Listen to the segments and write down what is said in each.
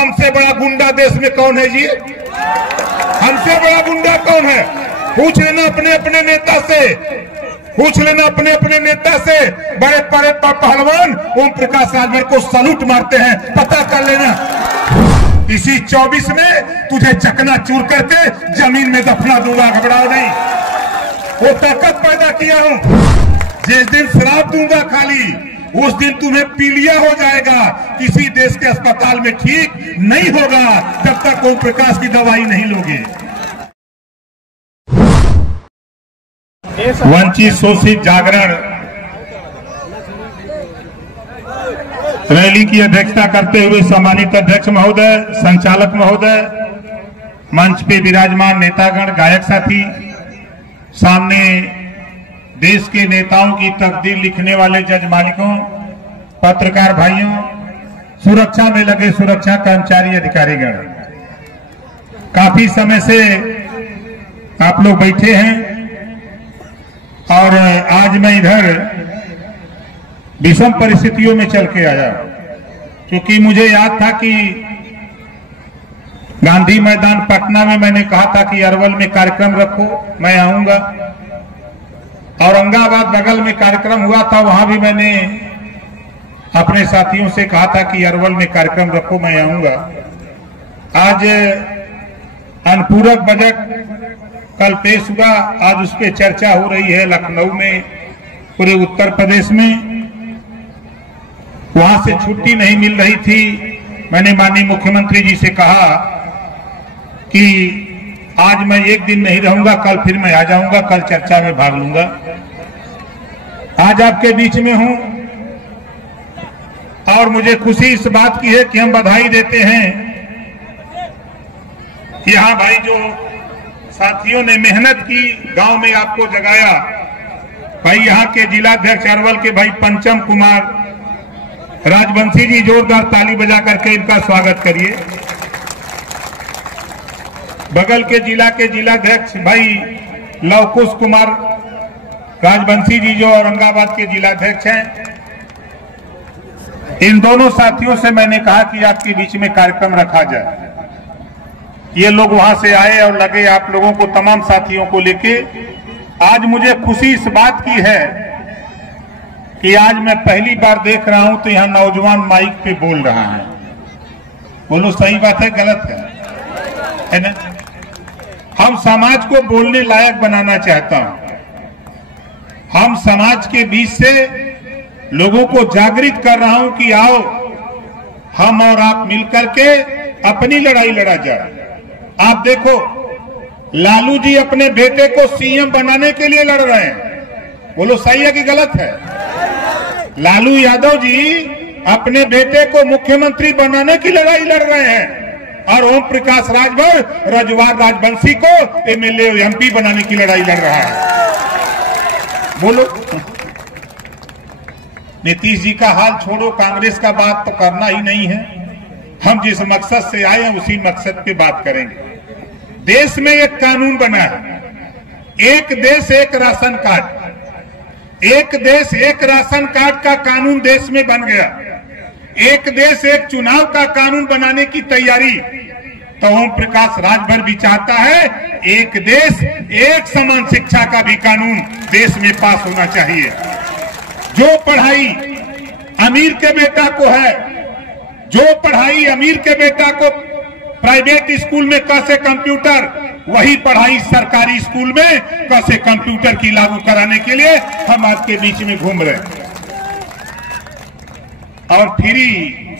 हमसे बड़ा गुंडा देश में कौन है जी? हमसे बड़ा गुंडा कौन है? पूछ लेना अपने अपने नेता से, पूछ लेना अपने अपने नेता से। बड़े बड़े पहलवान ओम प्रकाश राजभर को सलूट मारते हैं, पता कर लेना। इसी 24 में तुझे चकनाचूर करके जमीन में दफना दूंगा, घबराओ नहीं। वो ताकत पैदा किया हूं। जिस दिन शराब दूंगा खाली, उस दिन तुम्हें पीलिया हो जाएगा। किसी देश के अस्पताल में ठीक नहीं होगा जब तक ओम प्रकाश की दवाई नहीं लोगे। वंचित शोषित जागरण रैली की अध्यक्षता करते हुए सम्मानित अध्यक्ष महोदय, संचालक महोदय, मंच पे विराजमान नेतागण, गायक साथी, सामने देश के नेताओं की तकदीर लिखने वाले जज मालिकों, पत्रकार भाइयों, सुरक्षा में लगे सुरक्षा कर्मचारी, अधिकारीगण, काफी समय से आप लोग बैठे हैं और आज मैं इधर विषम परिस्थितियों में चल के आया, क्योंकि मुझे याद था कि गांधी मैदान पटना में मैंने कहा था कि अरवल में कार्यक्रम रखो, मैं आऊंगा। औरंगाबाद बगल में कार्यक्रम हुआ था, वहां भी मैंने अपने साथियों से कहा था कि अरवल में कार्यक्रम रखो, मैं आऊंगा। आज अनुपूरक बजट कल पेश हुआ, आज उस पर चर्चा हो रही है लखनऊ में, पूरे उत्तर प्रदेश में। वहां से छुट्टी नहीं मिल रही थी। मैंने माननीय मुख्यमंत्री जी से कहा कि आज मैं एक दिन नहीं रहूंगा, कल फिर मैं आ जाऊंगा, कल चर्चा में भाग लूंगा। आज आपके बीच में हूं और मुझे खुशी इस बात की है कि हम बधाई देते हैं। यहां भाई जो साथियों ने मेहनत की, गांव में आपको जगाया, भाई यहाँ के जिलाध्यक्ष अरवल के भाई पंचम कुमार राजवंशी जी, जोरदार ताली बजा करके इनका स्वागत करिए। बगल के जिलाध्यक्ष भाई लवकुश कुमार राजवंशी जी, जो औरंगाबाद के जिलाध्यक्ष हैं, इन दोनों साथियों से मैंने कहा कि आपके बीच में कार्यक्रम रखा जाए। ये लोग वहां से आए और लगे आप लोगों को, तमाम साथियों को लेके। आज मुझे खुशी इस बात की है कि आज मैं पहली बार देख रहा हूं तो यहाँ नौजवान माइक पे बोल रहा है। बोलो सही बात है, गलत है ना? हम समाज को बोलने लायक बनाना चाहता हूं। हम समाज के बीच से लोगों को जागृत कर रहा हूं कि आओ हम और आप मिलकर के अपनी लड़ाई लड़ा जाए। आप देखो, लालू जी अपने बेटे को सीएम बनाने के लिए लड़ रहे हैं। बोलो सही है कि गलत है? लालू यादव जी अपने बेटे को मुख्यमंत्री बनाने की लड़ाई लड़ रहे हैं और ओम प्रकाश राजभर रजवार राजवंशी को एमएलए एमपी बनाने की लड़ाई लड़ रहा है। बोलो, नीतीश जी का हाल छोड़ो, कांग्रेस का बात तो करना ही नहीं है। हम जिस मकसद से आए हैं उसी मकसद पे बात करेंगे। देश में एक कानून बना है, एक देश एक राशन कार्ड। एक देश एक राशन कार्ड का कानून देश में बन गया। एक देश एक चुनाव का कानून बनाने की तैयारी तो ओम प्रकाश राजभर भी चाहता है। एक देश एक समान शिक्षा का भी कानून देश में पास होना चाहिए। जो पढ़ाई अमीर के बेटा को है, जो पढ़ाई अमीर के बेटा को प्राइवेट स्कूल में कैसे कंप्यूटर, वही पढ़ाई सरकारी स्कूल में कैसे कंप्यूटर की लागू कराने के लिए हम आपके बीच में घूम रहे हैं। और फ्री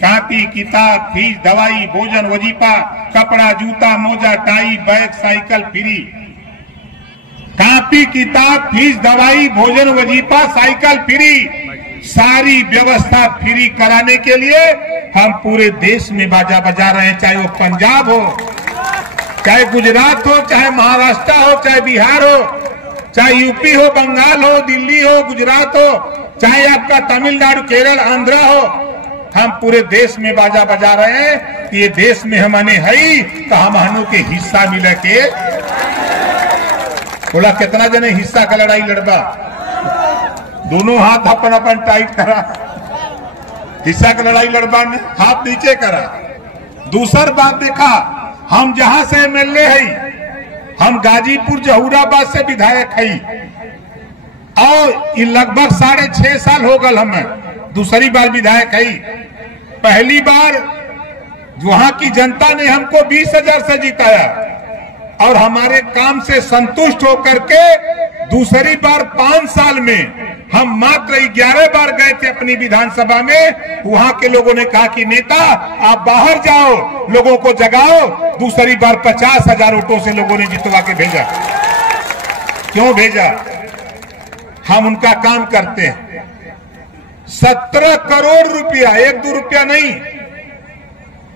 कॉपी किताब, फीस, दवाई, भोजन, वजीफा, कपड़ा, जूता, मोजा, tie, bag, cycle free. Copy किताब, फीस, दवाई, भोजन, वजीफा, साइकिल फ्री, सारी व्यवस्था फ्री कराने के लिए हम पूरे देश में बाजा बजा रहे हैं। चाहे वो पंजाब हो, चाहे गुजरात हो, चाहे महाराष्ट्र हो, चाहे बिहार हो, चाहे यूपी हो, बंगाल हो, दिल्ली हो, गुजरात हो, चाहे आपका तमिलनाडु, केरल, आंध्र हो, हम पूरे देश में बाजा बजा रहे हैं। ये देश में हमने है तो हम के हिस्सा मिले के। बोला कितना जने हिस्सा का लड़ाई लड़बा, दोनों हाथ अपन अपन टाइट करा, हिस्सा का लड़ाई लड़बा ने हाथ नीचे करा, दूसर बात देखा, हम जहां से एमएलए है, हम गाजीपुर जहूराबाद से विधायक है और ये लगभग 6.5 साल हो गल हमें दूसरी बार विधायक है। पहली बार वहां की जनता ने हमको 20,000 से जिताया और हमारे काम से संतुष्ट होकर के दूसरी बार 5 साल में हम मात्र 11 बार गए थे अपनी विधानसभा में। वहां के लोगों ने कहा कि नेता आप बाहर जाओ, लोगों को जगाओ। दूसरी बार 50,000 वोटों से लोगों ने जितवा के भेजा। क्यों भेजा? हम उनका काम करते हैं। 17 करोड़ रुपया, 1-2 रुपया नहीं,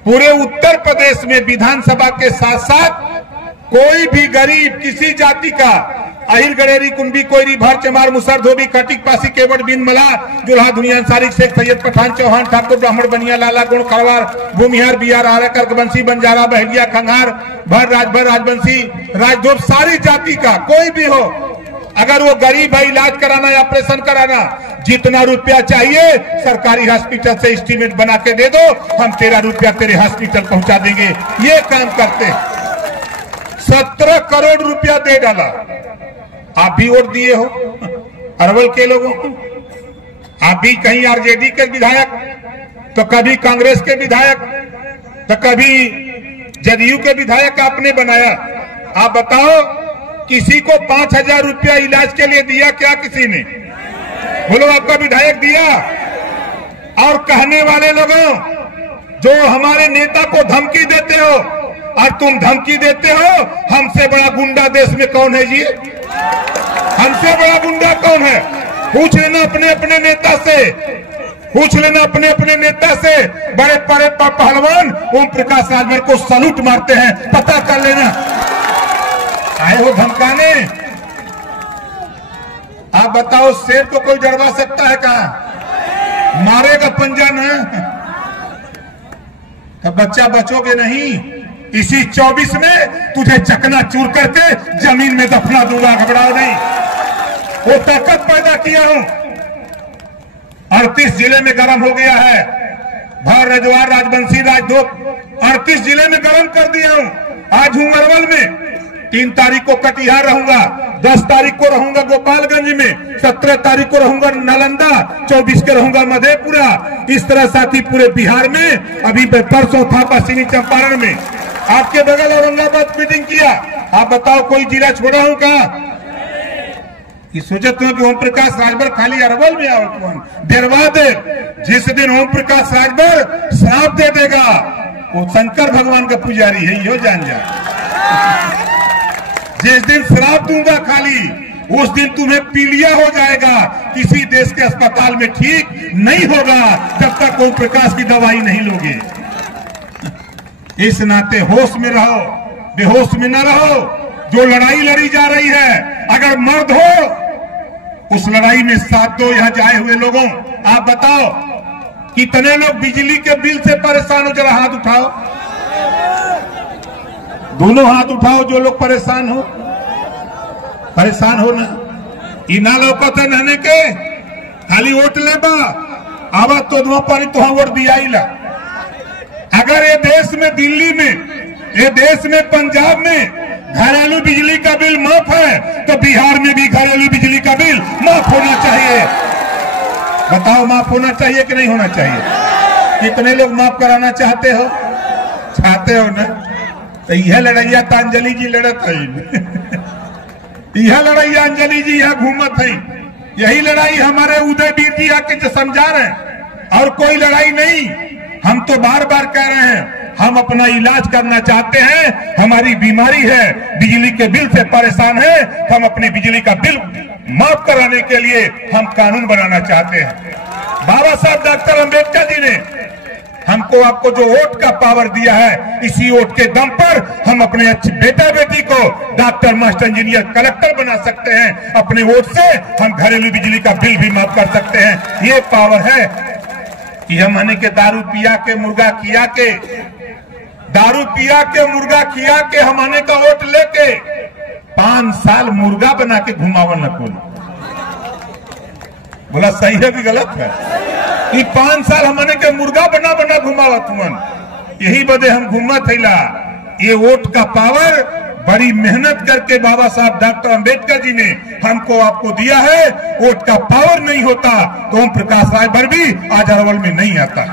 पूरे उत्तर प्रदेश में विधानसभा के साथ साथ कोई भी गरीब किसी जाति का अहिर गड़ेरी कुंभी कोयरी भर चमार मुसर धोबी कटिक पासी केवट बिन मला जुल्हा दुनिया अंसारी शेख सैयद पठान चौहान ठाकुर ब्राह्मण बनिया लाला गुण खड़वार भूमिहार बिहार आरा कर्कबंसी बंजारा बहलिया खंगार भर राजभर राजबंसी राजधोब सारी जाति का कोई भी हो, अगर वो गरीब है, इलाज कराना या ऑपरेशन कराना, जितना रुपया चाहिए सरकारी हॉस्पिटल से एस्टीमेट बना के दे दो, हम 13 रुपया तेरे हॉस्पिटल पहुंचा देंगे। ये काम करते हैं। 17 करोड़ रुपया दे डाला। आप भी वोट दिए हो अरवल के लोगों को, आप भी कहीं आरजेडी के विधायक, तो कभी कांग्रेस के विधायक, तो कभी जदयू के विधायक आपने बनाया। आप बताओ, किसी को 5,000 रुपया इलाज के लिए दिया क्या? किसी ने? बोलो, आपका विधायक दिया? और कहने वाले लोगों जो हमारे नेता को धमकी देते हो, और तुम धमकी देते हो, हमसे बड़ा गुंडा देश में कौन है जी? हमसे बड़ा गुंडा कौन है? पूछ लेना अपने अपने नेता से, पूछ लेना अपने अपने नेता से। बड़े बड़े पहलवान ओम प्रकाश राजभर को सलूट मारते हैं, पता कर लेना। आए हो धमकाने? आप बताओ, शेर को कोई डरवा सकता है कहा? मारेगा पंजा ना, तो बच्चा बचोगे नहीं। इसी 24 में तुझे चकना चूर करके जमीन में दफना दूंगा, घबराओ नहीं। वो ताकत पैदा किया हूं। 38 जिले में गर्म हो गया है, भर रजवार राजबंशी राजधोप 38 जिले में गर्म कर दिया हूं। आज हूं अरवल में, 3 तारीख को कटिहार रहूंगा, 10 तारीख को रहूंगा गोपालगंज में, 17 तारीख को रहूंगा नालंदा, 24 को रहूंगा मधेपुरा। इस तरह साथी पूरे बिहार में। अभी परसों था पश्चिमी चंपारण में, आपके बगल औरंगाबाद मीटिंग किया। आप बताओ, कोई जिला छोड़ा हूं क्या? ये सोचते हो कि ओम प्रकाश राजभर खाली अरवल में आओ, डरवा दे। जिस दिन ओम प्रकाश राजभर श्राप दे देगा, वो शंकर भगवान का पुजारी है, यो जान जा। जिस दिन श्राप दूंगा खाली, उस दिन तुम्हें पीलिया हो जाएगा। किसी देश के अस्पताल में ठीक नहीं होगा जब तक ओम प्रकाश की दवाई नहीं लोगे। इस नाते होश में रहो, बेहोश में न रहो। जो लड़ाई लड़ी जा रही है, अगर मर्द हो उस लड़ाई में साथ दो। यहां जाए हुए लोगों, आप बताओ, कितने लोग बिजली के बिल से परेशान हो? जरा हाथ उठाओ, दोनों हाथ उठाओ जो लोग परेशान हो। परेशान हो ना? इना लौकत है नहने के खाली वोट ले बा आवा तो दो पारी तो वोट दिया ही ला। अगर ये देश में, दिल्ली में, ये देश में, पंजाब में घरेलू बिजली का बिल माफ है, तो बिहार में भी घरेलू बिजली का बिल माफ होना चाहिए। बताओ, माफ होना चाहिए कि नहीं होना चाहिए? कितने लोग माफ कराना चाहते हो? चाहते हो ना? तो यह लड़ैया तो अंजलि जी लड़त है। यह लड़ैया अंजलि जी यहाँ घूमत है। यही लड़ाई हमारे उदयवीर जी आके समझा रहे हैं, और कोई लड़ाई नहीं। हम तो बार बार कह रहे हैं, हम अपना इलाज करना चाहते हैं। हमारी बीमारी है, बिजली के बिल से परेशान है, हम अपनी बिजली का बिल माफ कराने के लिए हम कानून बनाना चाहते हैं। बाबा साहब डॉक्टर अंबेडकर जी ने हमको, आपको जो वोट का पावर दिया है, इसी वोट के दम पर हम अपने अच्छे बेटा बेटी को डॉक्टर, मास्टर, इंजीनियर, कलेक्टर बना सकते हैं। अपने वोट से हम घरेलू बिजली का बिल भी माफ कर सकते हैं। ये पावर है कि हमने के दारू पिया के मुर्गा किया के, दारू पिया के मुर्गा किया के हमने का वोट लेके 5 साल मुर्गा बना के घुमावन न कोई। बोला सही है कि गलत है? ये 5 साल हमने के मुर्गा बना बना घुमावत हुआ। यही बदे हम घूमत थैला। ये वोट का पावर बड़ी मेहनत करके बाबा साहब डॉक्टर अंबेडकर जी ने हमको आपको दिया है। वोट का पावर नहीं होता तो ओम प्रकाश राय भी आज अरवल में नहीं आता।